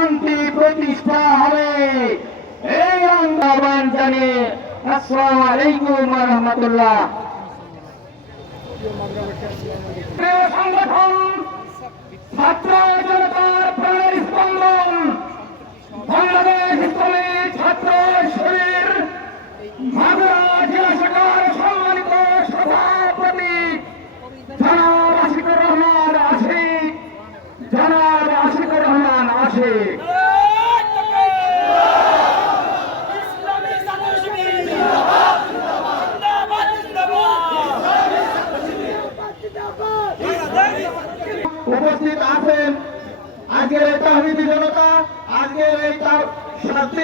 শান্তি প্রতিষ্ঠা হবে। এই আহ্বান জানিয়ে আসসালামু আলাইকুম রহমতুল্লাহ। সংগঠন ছাত্র জনতার প্রাণের স্পন্দন, বাংলাদেশ ছাত্র শিবির মাগুরা জেলা শাখার সম্মানিত সভাপতি জনাব আশিকুর রহমান আশিক জনাব আশিকুর রহমান আশিক ইসলামী ছাত্র শিবির জিন্দাবাদ জিন্দাবাদ উপস্থিত আছেন আজকের এই তাহমিদি জনতা আজকের এই তার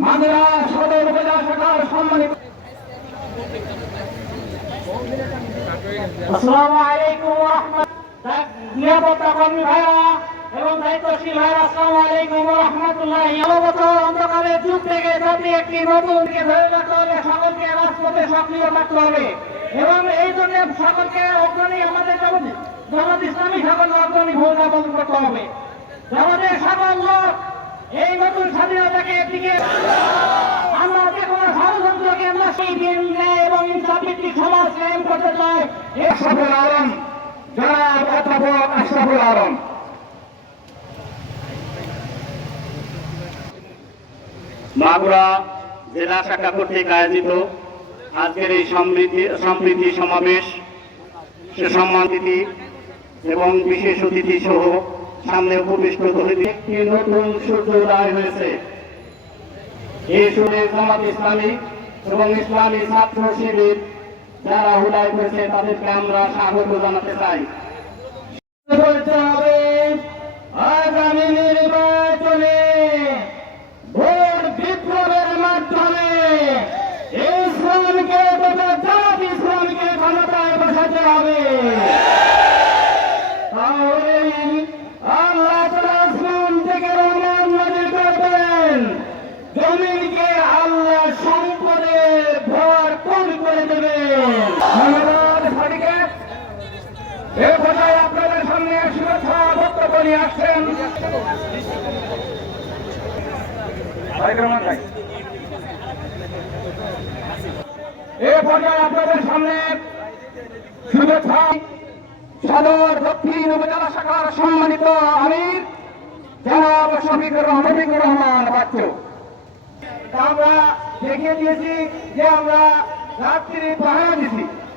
মাগুরা সদর উপজেলা শাখার সম্মানিত আসসালামু আলাইকুম ওয়া রাহমাতুল্লাহ নিরাপত্তা কর্মী ভাইরা এবং দায়িত্বশীল ভাইরা, আসসালামু আলাইকুম ওয়া রাহমাতুল্লাহ বছর অন্ধকারের যুগ থেকে যদি একটি নতুন ধরে রাখতে হলে সকলকে রাজপথে সক্রিয় থাকতে হবে। এবং এই জন্য সকলকে অগ্রণী আমাদের জামাত জামাত ইসলামী সকল অগ্রণী ভূমিকা পালন করতে হবে। লোক এই নতুন স্বাধীনতাকে একদিকে আমরা যে কোনো ষড়যন্ত্রকে আমরা সেই দিন এবং ইনসাফভিত্তিক সমাজ করতে চাই জনাব অধ্যাপক আশরাফুল মাগুরা জেলা শাখা কর্তৃক আয়োজিত আজকের এই সমৃদ্ধি সমৃদ্ধি সমাবেশ সুসম্মান এবং বিশেষ অতিথি সহ সামনে ভূমিষ্ঠ করে একটি নতুন সূর্য উদয় হয়েছে। এই শুনে জামাত ইসলামী এবং ইসলামী ছাত্র শিবির যারা উদয় করেছে, তাদেরকে আমরা স্বাগত জানাতে চাই। নিয়ে আসছেন এ পর্যায়ে আপনাদের সামনে শুভেচ্ছা, সদর দক্ষিণ উপজেলা শাখার সম্মানিত আমির, জনাব শফিকুর রহমান শফিকুর রহমান বাচ্চু। আমরা দেখিয়ে দিয়েছি যে আমরা রাত্রি পাহারা দিছি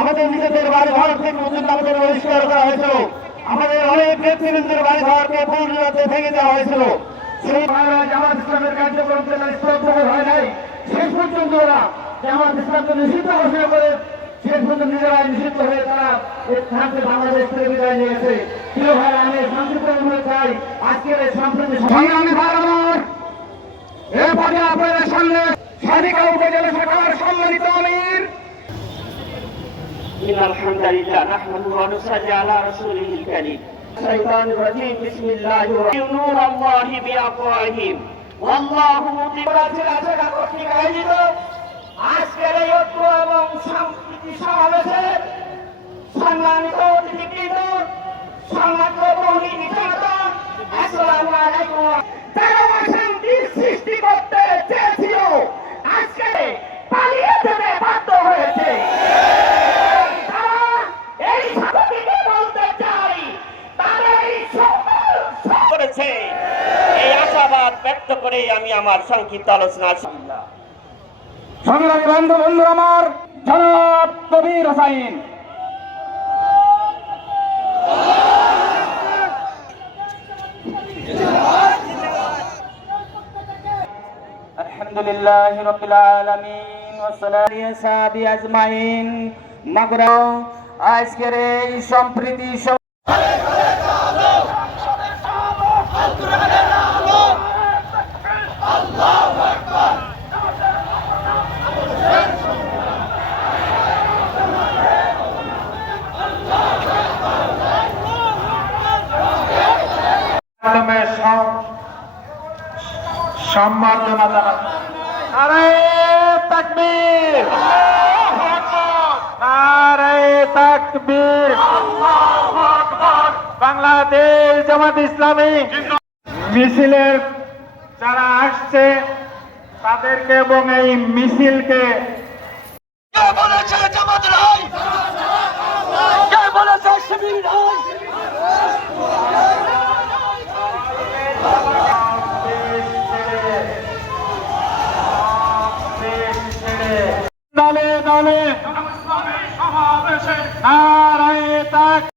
আমাদের নিজেদের বাড়ি ঘর থেকে পর্যন্ত আমাদের বহিষ্কার করা হয়েছিল। আমাদের অনেক নেতৃবৃন্দের বাড়ি ঘরকে পূর্ণতে ভেঙে দেওয়া হয়েছিল। সেই জামাত ইসলামের কার্যক্রম স্তব্ধ হয় নাই, শেষ পর্যন্ত ওরা জামাত ইসলামকে নিষিদ্ধ ঘোষণা করে, শেষ পর্যন্ত নিজেরাই নিষিদ্ধ হয়ে তারা এখান থেকে বাংলাদেশ থেকে বিদায় নিয়েছে। ভাই, আমি সংক্ষিপ্ত অনুরোধ চাই, আজকের এই সম্প্রতি সংগ্রামী ভাই আমার এ পর্যায়ে আপনাদের সামনে সাদিকা উপজেলা শাখার সম্মানিত আমির إن الحمد لله نحمده ونصلي على رسوله الكريم الشيطان الرجيم بسم الله الرحمن الرحيم نور الله بأفواههم والله مطيع কর্তৃক আয়োজিত আজকের এই ঐক্য এবং সম্প্রীতি সমাবেশের সম্মানিত অতিথিবৃন্দ সম্মানিত মহিনী জনতা আসসালামু আলাইকুম আমার সংক্ষিপ্ত আলোচনা সংগ্রাম বন্ধু বন্ধুর আমার কবির হোসাইন। আলহামদুলিল্লাহ রবিল আলমিন ওসালাম আজমাইন। মাগরা আজকের এই সম্প্রীতি মাধ্যমে সম- আরে তাকবীর। আরে তাকবীর। বাংলাদেশ জামাত ইসলামী মিছিলের যারা আসছে, তাদেরকে এবং এই মিছিলকে সমাবেশে নারায় তাক